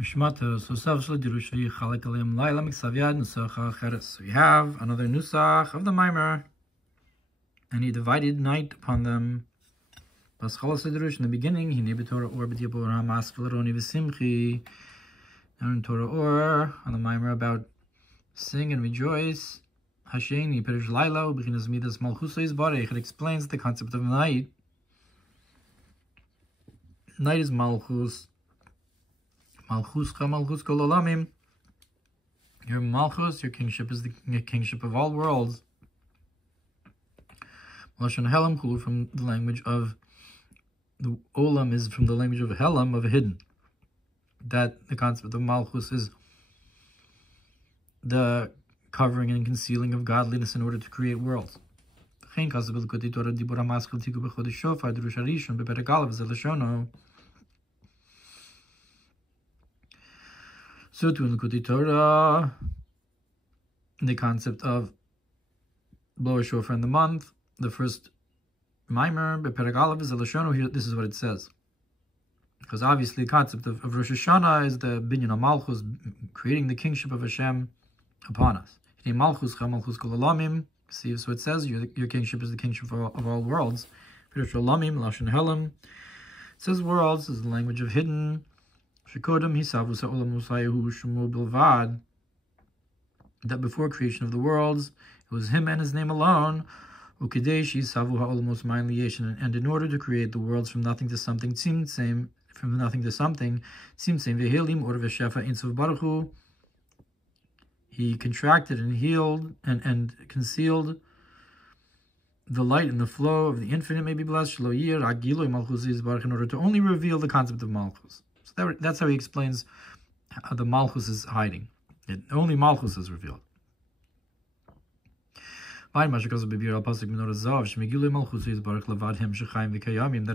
השמטות, הוספות, לדרוש, ויחלק, עליהם, לילה, מכתב יד, נוסח אחרת. So we have another nusach of the mimer, and he divided night upon them. Paschalas לדרוש, in the beginning, he named Torah or b'diabor ha'maskal roni v'simchi. Now in Torah or, on the mimer about sing and rejoice. Hasheni, perish Laila, u'bechinas midas malchusa yisbarech. It explains the concept of night. Night is malchus. Malchuscha, malchus kol olamim. Your malchus, your kingship, is the kingship of all worlds. Lashon helam kulu, from the language of the olam, is from the language of helam, of hidden. That the concept of malchus is the covering and concealing of godliness in order to create worlds. So too in the Torah, the concept of blow a shofar in the month, the first mimer, this is what it says. Because obviously the concept of Rosh Hashanah is the binyan malchus, creating the kingship of Hashem upon us. Malchus, malchus kol olamim. See, so it says your kingship is the kingship of all worlds. It says worlds is the language of hidden. That before creation of the worlds, it was him and his name alone. And in order to create the worlds from nothing to something, from nothing to something, he contracted and healed and concealed the light and the flow of the infinite may be blessed, in order to only reveal the concept of malchus. So that's how he explains how the malchus is hiding. Only malchus is revealed. That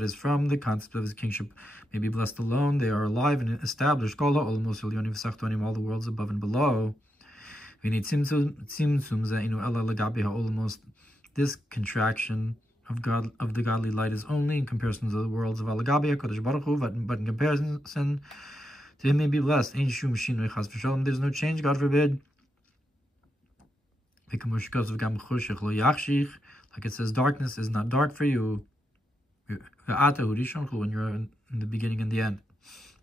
is from the concept of his kingship may be blessed alone. They are alive and established. All the worlds above and below. This contraction of God, of the godly light, is only in comparison to the worlds of Alagabia, Kodesh Baruch Hu, but in comparison to him may be blessed. There's no change, God forbid. Like it says, darkness is not dark for you when you're in the beginning and the end.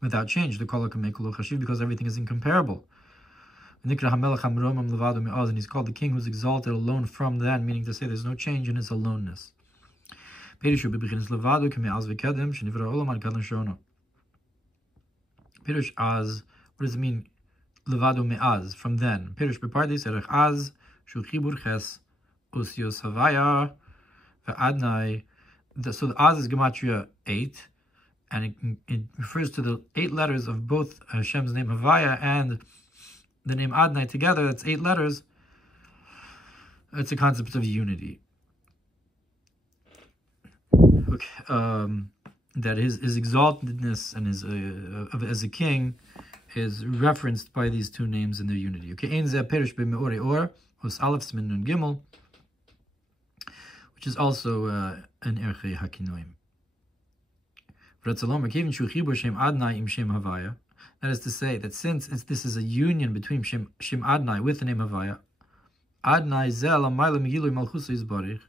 Without change, because everything is incomparable. And he's called the king who's exalted alone from that, meaning to say there's no change in his aloneness. Pirush az, what does it mean? Levado me'az, from then. Pirush bepardis erech az, shu chibur ches, usios havaya, ve'adnai. So the az is gematria 8, and it refers to the 8 letters of both Hashem's name Havaya and the name Adnai together. That's 8 letters. It's a concept of unity. Okay, that his exaltedness and his as a king is referenced by these 2 names in their unity. Okay, Ein zeh perish b'me'orei or, hos aleph simin nun gimel, which is also an erchei hakinoim. That is to say that since this is a union between Shem Adnai with the name Havaya, Adnai zel amayla megilui malchusa yisbarich.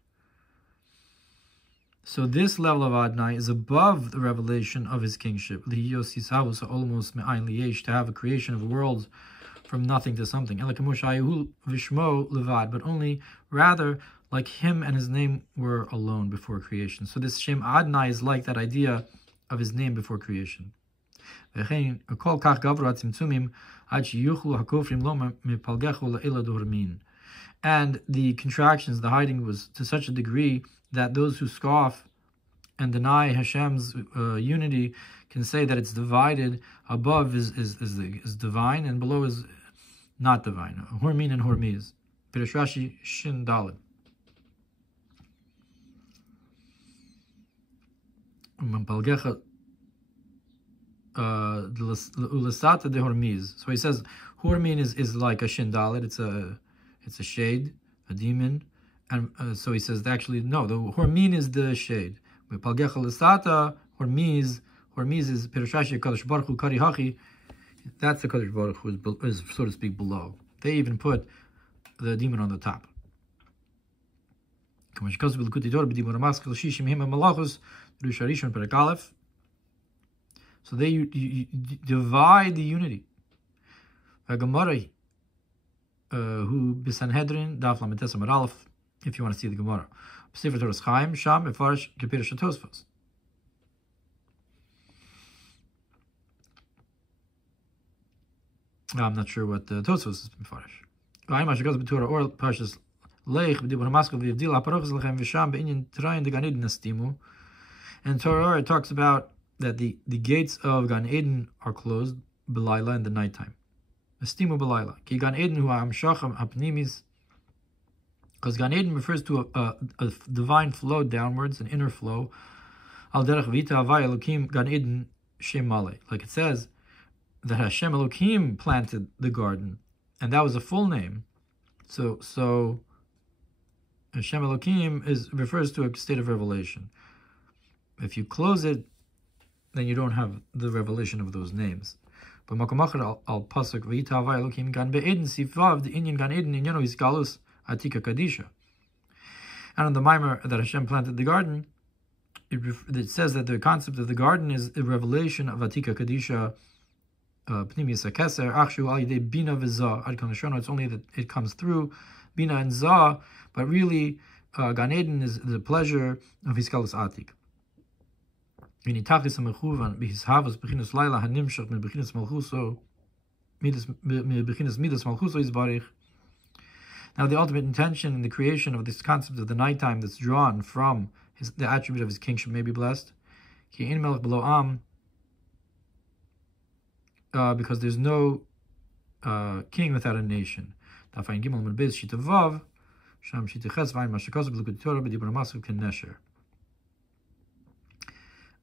So this level of Adnai is above the revelation of his kingship. Almost to have a creation of worlds from nothing to something. But only rather like him and his name were alone before creation. So this Shem Adnai is like that idea of his name before creation. And the contractions, the hiding, was to such a degree that those who scoff and deny Hashem's unity can say that it's divided. Above is divine and below is not divine. Hormin and Hormiz. Pirush Rashi Shin Daled. Ulasata de Hormiz. So he says Hormin is like a Shindalit, it's a shade, a demon, and so he says actually no, the Hormin is the shade. Palgecha Lasata, Hormiz is Pirushashi Kadosh Baruch Hu Kari Hachi, That's the Kadosh Baruch Hu is, so to speak, below. They even put the demon on the top. So they you divide the unity. Who Bisanhedrin Daf Lametes Amud Aleph, if you want to see the Gemara. Sefer Torah Chaim Sham Mefarish Kepirish Tosfos. I'm not sure what the Tosfos is Mefarish. Chaim Ashgaz B'Torah or Parshas Leich B'Dibur Hamaskal V'Yavdil HaParochas Lechem V'Sham B'Inyan Terayin the Gan Eden Nastimu. And Torah talks about that the gates of Gan Eden are closed B'Laila in the nighttime. Nastimu B'Laila. Ki Gan Eden Hu HaMshacham HaPnimis. Because Gan Eden refers to a divine flow downwards, an inner flow. Al derech vita havai Elokim Gan Eden Shem Maleh. Like it says that Hashem Elokim planted the garden, and that was a full name. So Hashem Elokim refers to a state of revelation. If you close it, then you don't have the revelation of those names. But Makomachar al pasuk vita havai Elokim Gan Be'eden Sifav the Inyan Gan Eden Inyano Hisgalus Atika Kadisha. And on the mimer that Hashem planted the garden, it says that the concept of the garden is a revelation of Atika Kadisha, Pnimius HaKeser, Achshu Al Yidei Bina V'Zah, Ad Kanashono. It's only that it comes through Bina and Zah, but really Gan Eden is the pleasure of Hiskalus Atik. V'nitachis HaMechuvan B'hishavas B'chinas Laila HaNimshach B'chinas Malchuso B'chinas Midas Malchuso Yizbarich. Now, the ultimate intention in the creation of this concept of the nighttime that's drawn from the attribute of his kingship may be blessed. Because there's no king without a nation.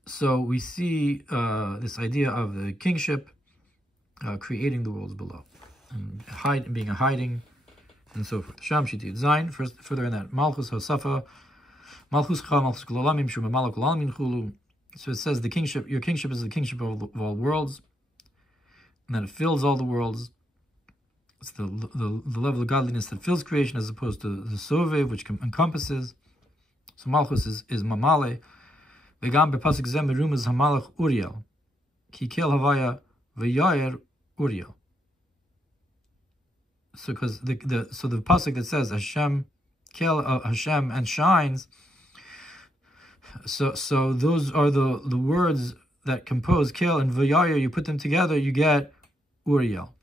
So we see this idea of the kingship creating the worlds below, and being a hiding, and so forth. Sham Shiti Zain, further in that Malchus Hosafa, Malchus Cha, Malchus Kololamim, Shuma Malach Kololamim Chulu. So it says the kingship, your kingship is the kingship of all worlds, and that it fills all the worlds. It's the level of godliness that fills creation as opposed to the Sovev, which encompasses. So Malchus is Mamale. Vegam bepasuk zem merumaz hamalach Uriel. Ki kel havaya v'yair Uriel. So because the pasuk that says Hashem kel Hashem and shines, so those are the words that compose kel and v'yair. You put them together, you get Uriel.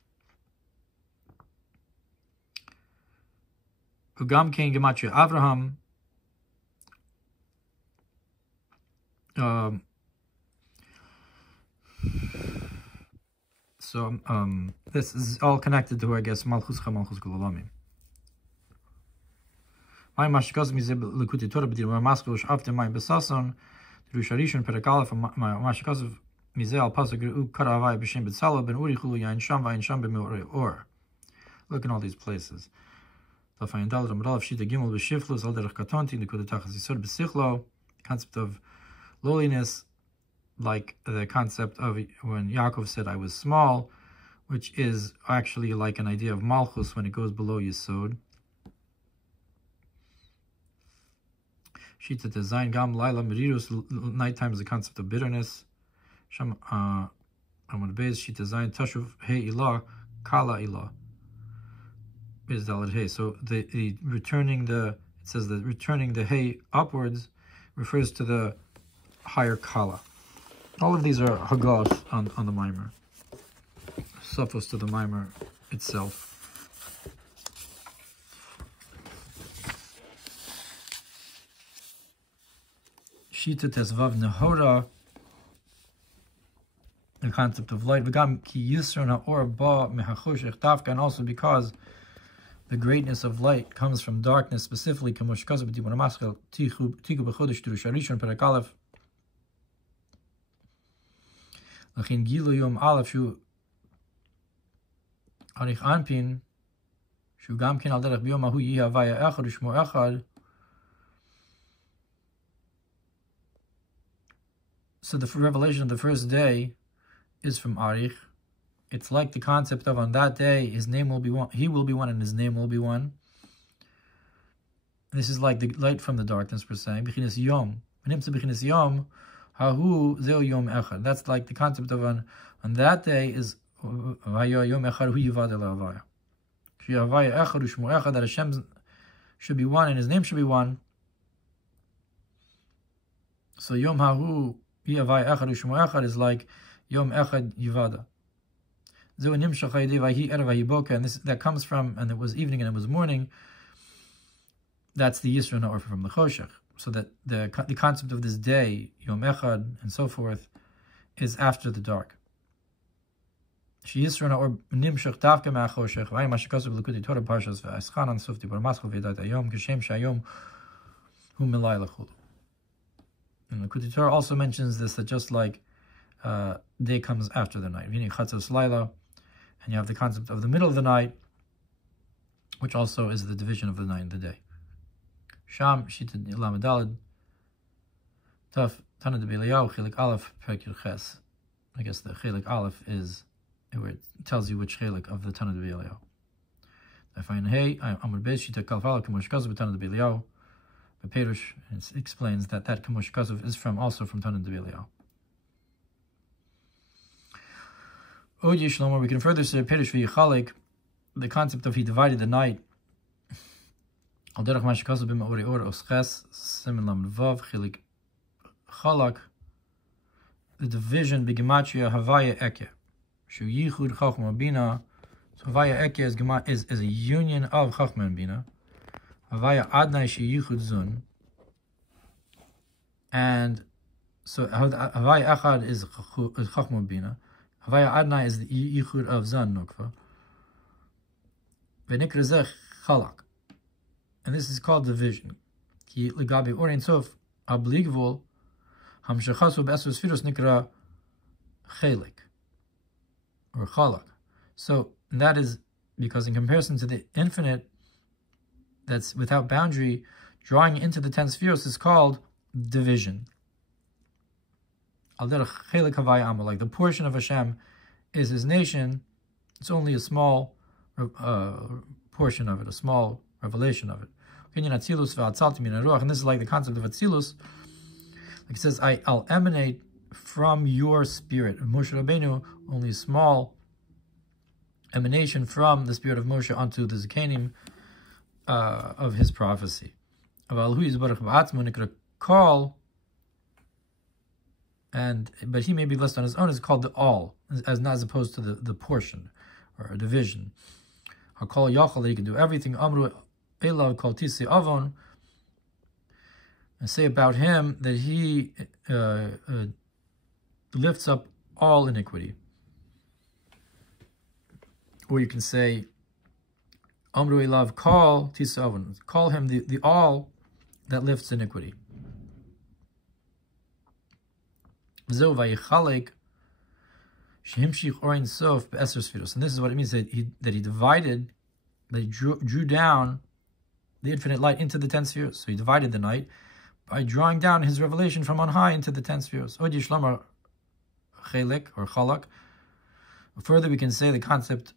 Ugam kein gematria Avraham. So this is all connected to, I guess, Malchus Cha, Malchus Kololamim. My mashkas mizeb lekuti Torah b'dir maskos after my besason Rusharishon Perakala from my mashkas mizeh al pasuk u karavai b'shem b'tzalo ben uri chulu yain sham vayin sham b'meorei or. Look in all these places. Tafayin dal ramralav shita gimel b'shiflus al derech katonti nikudetachas yisod b'sichlo. Concept of lowliness, like the concept of when Yaakov said, I was small, which is actually like an idea of Malchus when it goes below Yesod. Shita design Gam Laila Merirus, nighttime is the concept of bitterness. Sham Amud Beis, Shita design Tashuv He Ilah, Kala Ilah. Is Dalet He. So the returning it says that returning the He upwards refers to the higher Kala. All of these are Hagos on the mimer. Suffos to the mimer itself. Shita Tesvav Nehora, the concept of light. V'gam ki yisron ha'or ba mehachoshech dafka, and also because the greatness of light comes from darkness, specifically kamosh kazav b'tibun ha'maschel tiku b'chodesh Yerusharishon perak aleph. Lachin gilu yom aleph shu arich anpin shu gam ken al derech b'yom ahu yihi havaya echad u'shmo echad. So the revelation of the first day is from Arich, it's like the concept of on that day, his name will be one, he will be one and his name will be one. This is like the light from the darkness, per se. Bechinas yom. Bechinas yom, hahu zeu yom echad. That's like the concept of on that day is yom echad hu yivad el havaya. Havaya echad u'shmo echad, that Hashem should be one and his name should be one. So yom hahu havaya echad u'shmo echad is like yom echad yivada. Zeu nimshach hayidei vahi erev vahi boker, and this that comes from, and it was evening and it was morning. That's the Yisra Na'or from the Choshech. So that the concept of this day, Yom Echad, and so forth, is after the dark. She Yisra Na'or nimshach davka ma'achoshech, v'ayim ha'shekasuv l'kutei Torah parshas v'aschan an sufti bar maschel v'edat ayom, k'shem sh'ayom hu milay l'chulu. And the Kutei Torah also mentions this, that just like day comes after the night. V'ini chatzos Laila, and you have the concept of the middle of the night, which also is the division of the night and the day. Sham Shitad Lamadalad Taf Tana de Belial Chilik Aleph Perek Ches. I guess the Chilik Aleph is where it tells you which Chilik of the Tana de Belial. I find Hey Amr Beis Shita Kalfala Kamosh Kazav Tana de Belial. But Perush explains that Kamosh Kazav is also from Tana de Belial. Odi Shlomo, we can further say Perush Vichalik, the concept of he divided the night. Al derech ma shekasav b'ma'orei or osches simen lam vav chilik chalak, the division b'gematria havaya eke shu yichud chachma bina. So havaya eke is a union of chachma and bina. Havaya adnai shu yichud zun, and so havaya echad is chachma bina. Havaya adnai is the yichud of zun nukva. V'nikra zeh chalak. And this is called division. Ki legabe orin sof abligvul hamshachasu b'esur sfiros nikra chelik or chalak. So that is because in comparison to the infinite, that's without boundary, drawing into the 10 spheres is called division. Al derech chelik havaya amal, like the portion of Hashem is His nation. It's only a small portion of it, a small revelation of it. And this is like the concept of Atzilus. Like it says, I'll emanate from your spirit. Moshe Rabbeinu, only a small emanation from the spirit of Moshe onto the Zekanim of his prophecy. But he may be blessed on his own. It's called the all, as opposed to the portion or a division. Hakol Yachal, that he can do everything. Amru Elav called Tisi Avon, and say about him that he lifts up all iniquity. Or you can say Amru Elav call Tisi Avon, call him the all that lifts iniquity. V'zeu Viחלק shehimshich orin sof be'eser sfiros, and this is what it means that he divided, that he drew down the infinite light into the 10 spheres. So he divided the night by drawing down his revelation from on high into the 10 spheres. Odi Shlomo Chelik or Chalak. Further, we can say the concept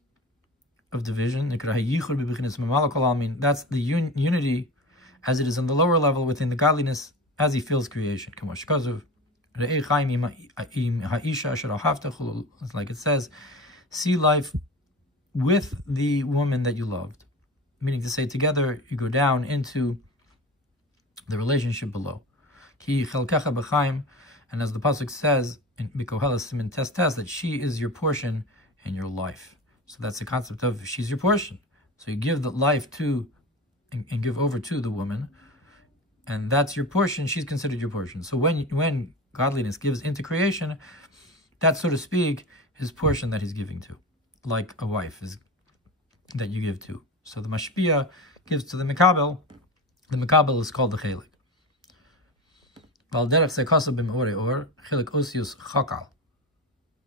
of division. That's the unity as it is on the lower level within the godliness as he feels creation. Like it says, see life with the woman that you loved. Meaning to say, together you go down into the relationship below. Ki chelkecha b'chaim, and as the pasuk says in Bikoheles Simin Tes Tes, that she is your portion in your life. So that's the concept of she's your portion. So you give the life to and give over to the woman, and that's your portion. She's considered your portion. So when godliness gives into creation, that's, so to speak, his portion that he's giving to, like a wife is that you give to. So the mashpia gives to the Mekabel. The Mekabel is called the Chelik.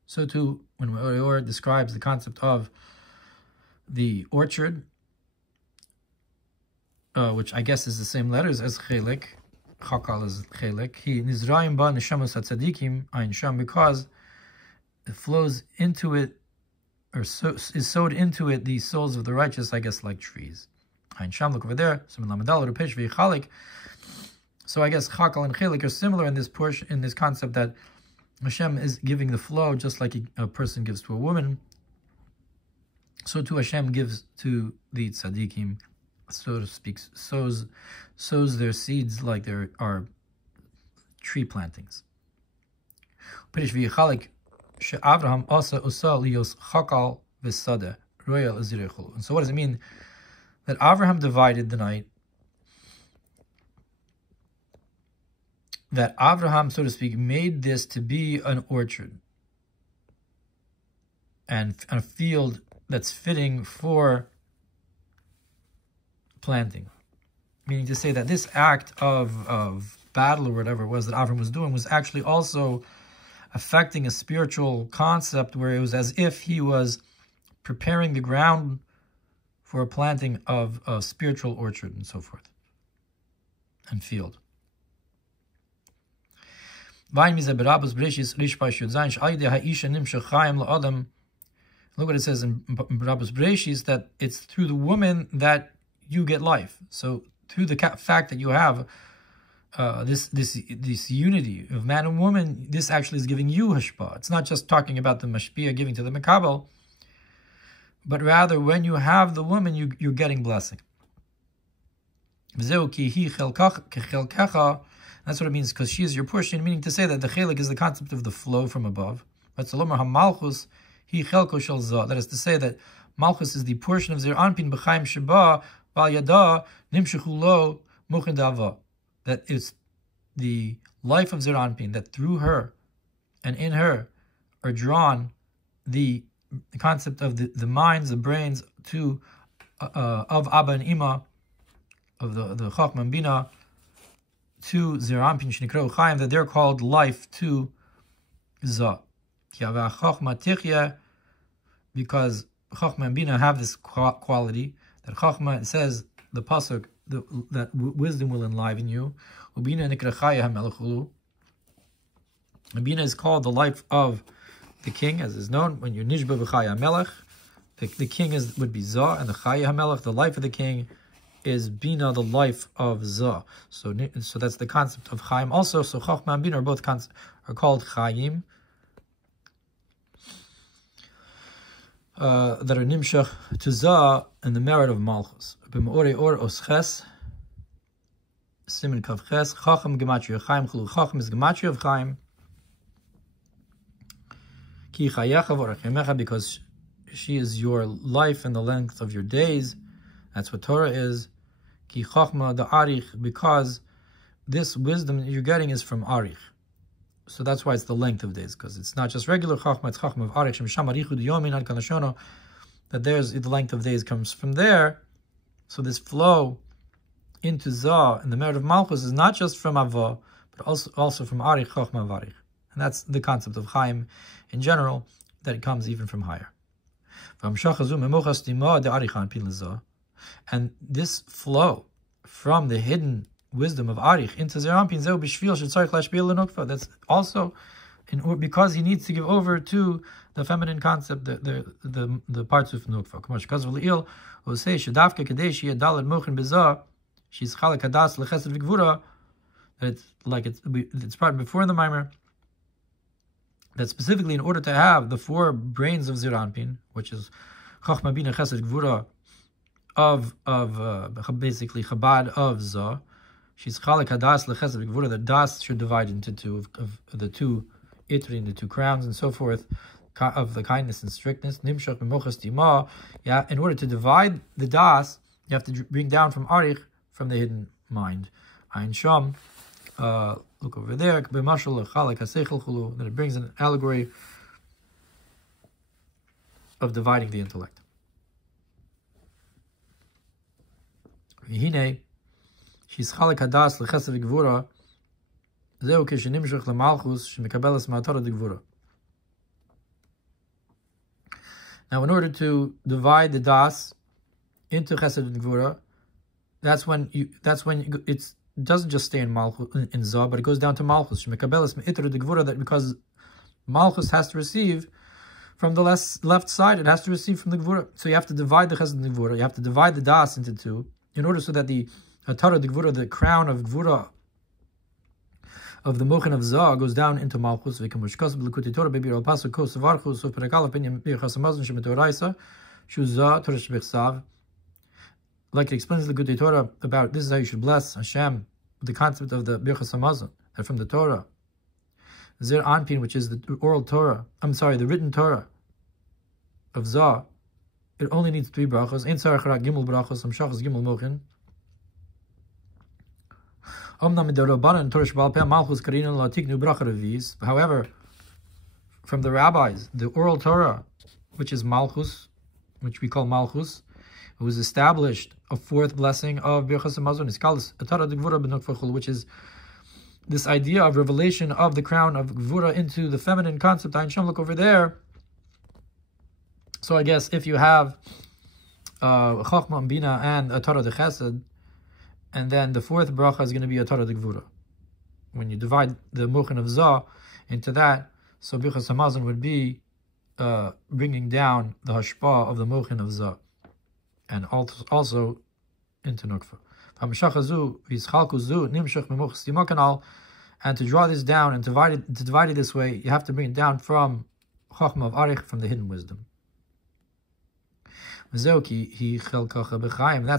So too, when Or describes the concept of the orchard, which I guess is the same letters as Chelik, Chakal is Chelik, he nizrayim ba neshamas hatzadikim ayin sham, because it flows into it is sowed into it the souls of the righteous, I guess, like trees. Look over there. So I guess chakal and chelik are similar in this portion, in this concept that Hashem is giving the flow just like a person gives to a woman. So too Hashem gives to the tzaddikim, so to speak, sows their seeds like there are tree plantings. Viyahlek she'Avraham asa usa lios chakal v'sadeh royal azirechulu. And so what does it mean that Avraham divided the night? That Avraham, so to speak, made this to be an orchard and a field that's fitting for planting. Meaning to say that this act of battle or whatever it was that Avraham was doing was actually also affecting a spiritual concept where it was as if he was preparing the ground for a planting of a spiritual orchard and so forth, and field. Look what it says in Berashit, that it's through the woman that you get life. So through the fact that you have this unity of man and woman, this actually is giving you hashpah. It's not just talking about the mashpia giving to the mekabel, but rather when you have the woman, you're getting blessing. That's what it means, because she is your portion, meaning to say that the chelik is the concept of the flow from above. That is to say that Malchus is the portion of Zir Anpin b'chaim sheba bal yada nimshechu lo muchin dava. That it's the life of Zir Anpin, that through her and in her are drawn the concept of the minds, the brains to of Abba and Ima, of the Chachma and Bina, to Zir Anpin shnikro chaim, that they're called life to Zah. Because Chachma and Bina have this quality, that Chachma says, the pasuk, that wisdom will enliven you. Bina is called the life of the king, as is known, when you're Nishba b'chaya melech, the king would be Zah, and the Chaya HaMelech, the life of the king, is Bina, the life of Zah. So that's the concept of Chaim. Also, so Chachma and Bina are both are called Chaim, that are Nimshach to Zah and the merit of Malchus. B'me'orei or osches, Simen Kav Ches, Chacham Gematria Chaim, Chulu Chacham is Gematria of Chaim, Ki Chayecha v'orachemecha, because she is your life and the length of your days. That's what Torah is. Ki Chachma da Arich, because this wisdom that you're getting is from Arich. So that's why it's the length of days, because it's not just regular Chachma, it's Chachma of Arich, Shem Sham Arichu Diyomin Ad Kanashono, that there's the length of days comes from there. So this flow into Zah and the merit of Malchus is not just from Avah, but also from Arich, Chachma of Arich. And that's the concept of Chaim in general, that it comes even from higher. And this flow from the hidden wisdom of Arich into Zir Anpin, that's also because he needs to give over to the feminine concept, the parts of Nukva. It's brought before in the Maimer, that specifically in order to have the four brains of Zir Anpin, which is Chachma, Bina, Chesed, Gvura, of basically Chabad of Zah, she's Chalek Hadas LeChesed Gvura, that Das should divide into two, of the two Itri, and the two crowns, and so forth, of the kindness and strictness. Nimshach Memochas Tima. Yeah, in order to divide the Das, you have to bring down from Arich, from the hidden mind. Ayin Sham. Look over there, that it brings an allegory of dividing the intellect. Now, in order to divide the das into chesed and gvura, that's when it doesn't just stay in Malchus, in Zah, but it goes down to Malchus. That because Malchus has to receive from the left side, it has to receive from the Gvura. So you have to divide the Chesed and the Gvura. You have to divide the Das into two, in order so that the Torah, the Gvura, the crown of Gvura, of the Mochen of Zah, goes down into Malchus. Like it explains the Likutei Torah about this is how you should bless Hashem, the concept of the Birchas Hamazon, and from the Torah. Zir Anpin, which is the oral Torah, the written Torah of Zah, it only needs 3 brachos. Ein tzarich rak gimel brachos, hamshachas gimel mochin. However, from the rabbis, the oral Torah, which is Malchus, which we call Malchus, it was established a 4th blessing of Birchas Hamazon, which is this idea of revelation of the crown of Gvura into the feminine concept. Look over there. So I guess if you have Chochmah and Bina and a Torah de Chesed, and then the 4th bracha is going to be a Torah de Gvura. When you divide the Mochen of Zah into that, so Birchas Hamazon would be bringing down the Hashpah of the Mochen of Zah, and also into Nukva. And to draw this down and to divide it this way, you have to bring it down from Chochmah of Arich, from the hidden wisdom. That's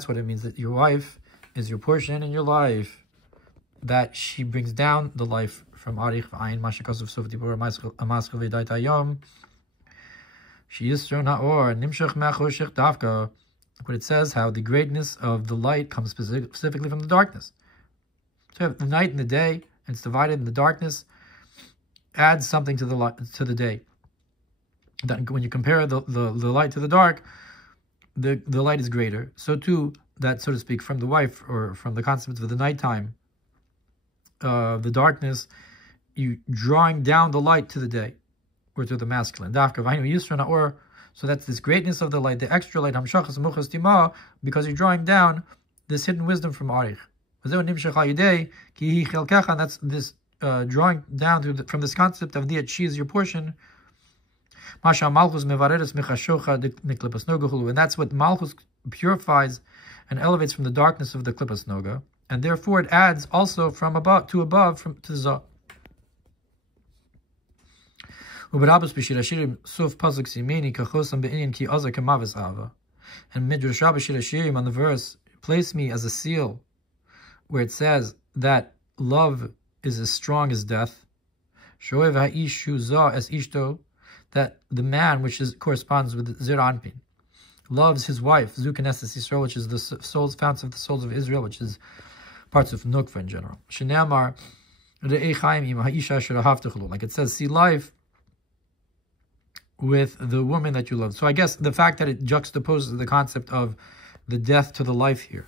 what it means, that your wife is your portion in your life, that she brings down the life from Arich. She is Na'or, but it says how the greatness of the light comes specifically from the darkness. So you have the night and the day, and it's divided, and the darkness adds something to the light, to the day. That when you compare the light to the dark, the light is greater. So too, that, so to speak, from the wife, or from the concept of the nighttime, the darkness, you drawing down the light to the day, or to the masculine. So that's this greatness of the light, the extra light, because you're drawing down this hidden wisdom from Arich. And that's this drawing down from this concept of the she is your portion. And that's what Malchus purifies and elevates from the darkness of the Klippas Noga. And therefore it adds also from above to Zah. And Midrash Rabbah B'Shir Hashirim, on the verse, place me as a seal, where it says that love is as strong as death. That the man, which corresponds with Zir Anpin, loves his wife, Zukaneses Yisrael, which is the souls, fountains of the souls of Israel, which is parts of Nukva in general. Like it says, see life with the woman that you love. So I guess the fact that it juxtaposes the concept of the death to the life here,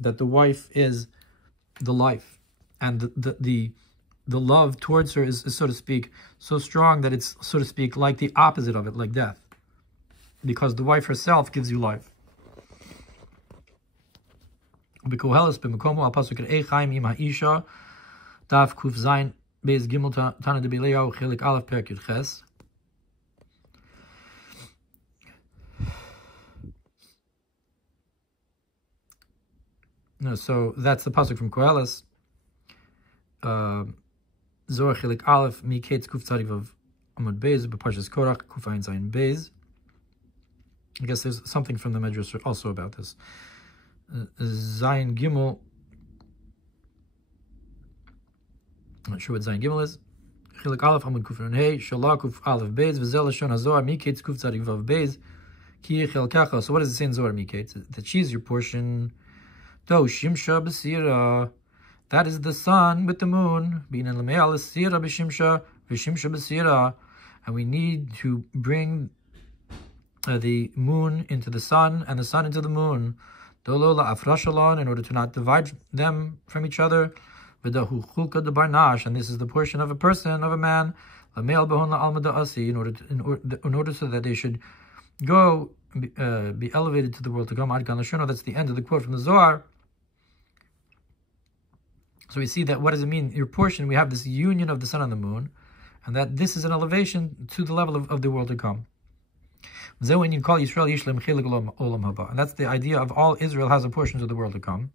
that the wife is the life, and the love towards her is, so to speak, so strong that it's, so to speak, like the opposite of it, like death, because the wife herself gives you life. No, so that's the pasuk from Koheles. Zohar Chilik Aleph Mi Ketz Kuf Tzadiv of Amud Beis B'Parshas Korach Kuf Ayin Zayin Beis. I guess there's something from the Midrash also about this. Zayin Gimel. I'm not sure what Zayin Gimel is. Chilik Aleph Amud Kuf Nun Hey Shalach Kuf Aleph Beis V'Zel Lashon HaZohar Mi Ketz Kuf Tzadiv of Beis Ki Chelkacha. So what does it say in Zohar Mi Ketz? That she is your portion. Do Shimsha B'Sira. That is the sun with the moon. And we need to bring the moon into the sun and the sun into the moon, in order to not divide them from each other. And this is the portion of a person, of a man, in order so that they should go, be elevated to the world to come. That's the end of the quote from the Zohar. So we see that, what does it mean? Your portion, we have this union of the sun and the moon, and that this is an elevation to the level of the world to come. And that's the idea of all Israel has a portion of the world to come.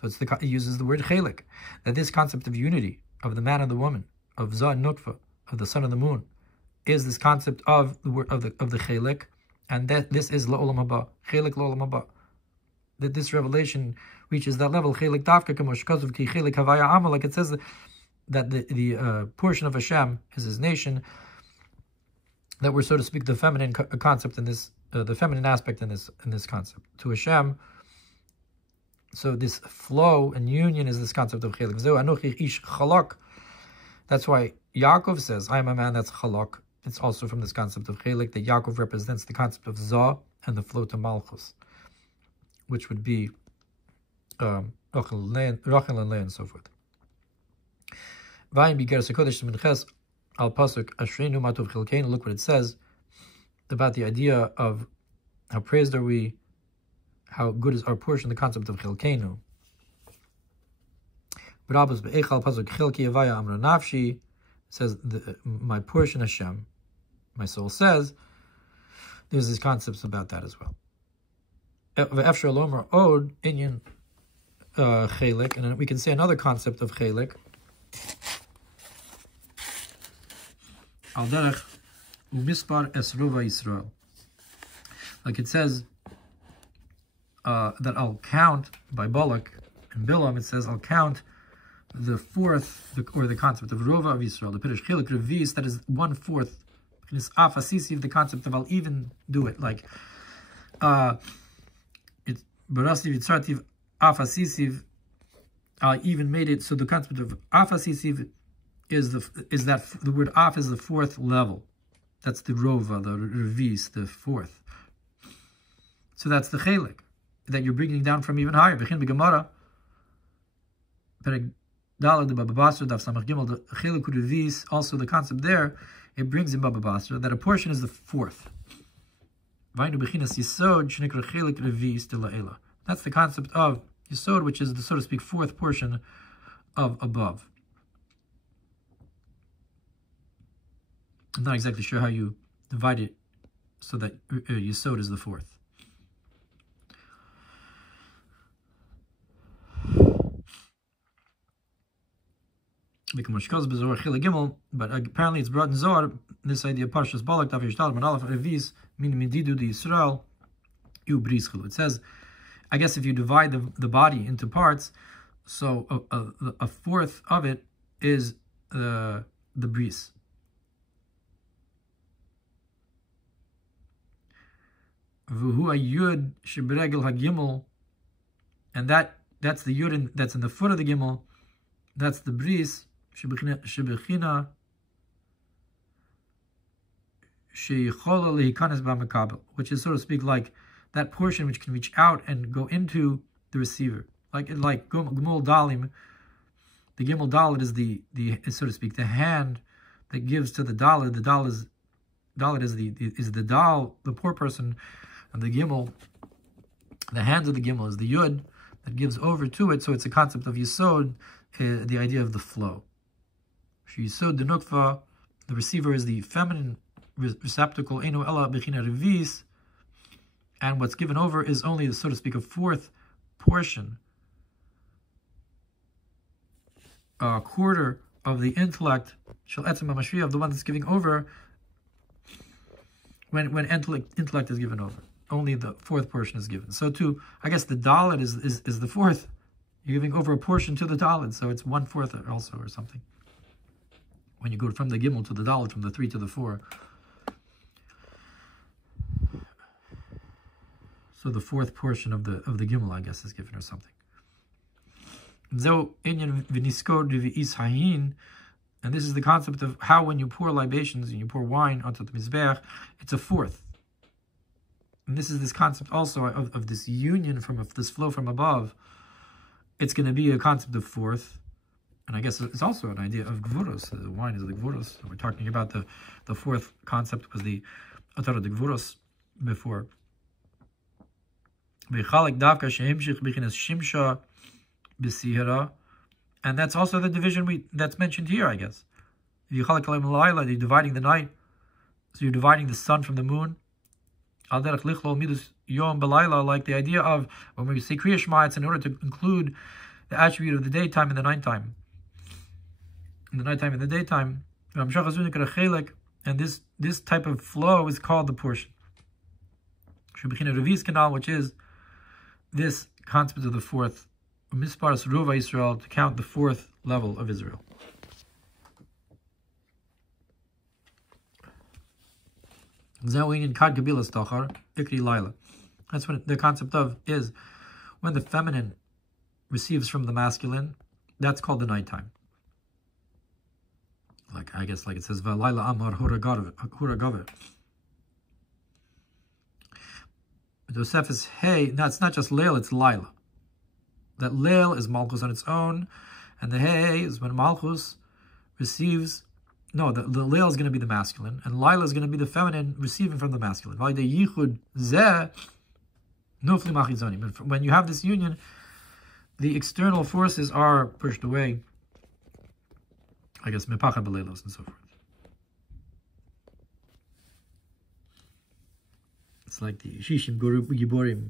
So it uses the word chelik, that this concept of unity, of the man and the woman, of Zah and Nutfa, of the sun and the moon, is this concept of the word of the chelik, and that this is la'olam haba, chelik la'olam haba. That this revelation reaches that level, chelik dafka kamosh kazuv ki chelik havaya amal, like it says that the portion of Hashem is His nation, that we're, so to speak, the feminine concept in this, the feminine aspect in this concept to Hashem. So this flow and union is this concept of chelik. Zeu anochi ish chalak. That's why Yaakov says, "I am a man that's chalak." It's also from this concept of chelik that Yaakov represents the concept of Zah and the flow to Malchus, which would be Rachel and Leah and so forth. Look what it says about the idea of how praised are we, how good is our portion, the concept of Chilkenu. Says, my portion Hashem, my soul says, there's these concepts about that as well. And then we can say another concept of chelik. Like it says that I'll count by Balak and Bilam. It says I'll count the fourth, or the concept of Rova of Yisrael. The Pirish chelik revis, that is 1/4. It's afasisiv, the concept of I'll even do it. Like it's barasiv yitzartiv afasisiv. I even made it so the concept of afasisiv is that the word af is the 4th level. That's the rova, the revis, the 4th. So that's the chelik that you're bringing down from even higher. Bechin begemara, perek dalad baba basra daf samach gimel, the chelik revis. Also the concept there, it brings in baba basra that a portion is the 4th. Vainu bechinas yisod shenikra chelik revis de la'ela. That's the concept of yisod, which is the, so to speak, 4th portion of above. I'm not exactly sure how you divide it so that Yesod is the 4th. But apparently it's brought in Zohar, this idea, Parshas Balak, meaning Yisrael, it says, I guess if you divide the body into parts, so a 4th of it is the bris. And that's the yud that's in the foot of the gimel. That's the bris shebechina sheyichola lehikanes b'mekabel, which is, so to speak, like that portion which can reach out and go into the receiver. Like gimel dalim, the gimel dalit is the so to speak, the hand that gives to the dalit. The dalit is the dal, the poor person. And the gimel, the hand of the gimel is the yud that gives over to it. So it's a concept of yisod, the idea of the flow. Yisod the nukva, the receiver is the feminine receptacle, enu ela bechina revis, and what's given over is only, so to speak, a 4th portion, a quarter of the intellect, shel etzem hamashriya, of the one that's giving over. When intellect is given over, only the 4th portion is given. So too, I guess the dalit is the 4th. You're giving over a portion to the dalit, so it's 1/4 also, or something. When you go from the gimel to the dalit, from the 3 to the 4, so the 4th portion of the gimel, I guess, is given, or something. And this is the concept of how when you pour libations and you pour wine onto the mizbeach, it's a 4th. And this is this concept also of this union, of this flow from above. It's going to be a concept of 4th. And I guess it's also an idea of gvuros. The wine is the gvuros. So we're talking about the 4th concept was the atara de gvuros before. Viחלק דווקא שהמשיך בחינת שמשה בסהרה. And that's also the division that's mentioned here, I guess. Viחלק עליהם לילה, you're dividing the night. So you're dividing the sun from the moon. Al derech lichlol midus yom belayla, like the idea of when we say Kriya Shema, it's in order to include the attribute of the daytime and the nighttime. In the nighttime and the daytime. And this type of flow is called the portion. Which is this concept of the fourth, Misparas Ruva Israel, to count the fourth level of Israel. That's what the concept of is. When the feminine receives from the masculine, that's called the nighttime. Like, I guess, like it says, Laila Amar Huragaver. Joseph is hey. No, it's not just Leil, it's Lila. That Leil is Malchus on its own, and the hey is when Malchus receives. No, the Leil is going to be the masculine, and Lila is going to be the feminine receiving from the masculine. When you have this union, the external forces are pushed away. I guess Mepacha Belelos and so forth. It's like the Shishim Giborim,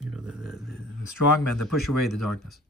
you know, the strong men that push away the darkness.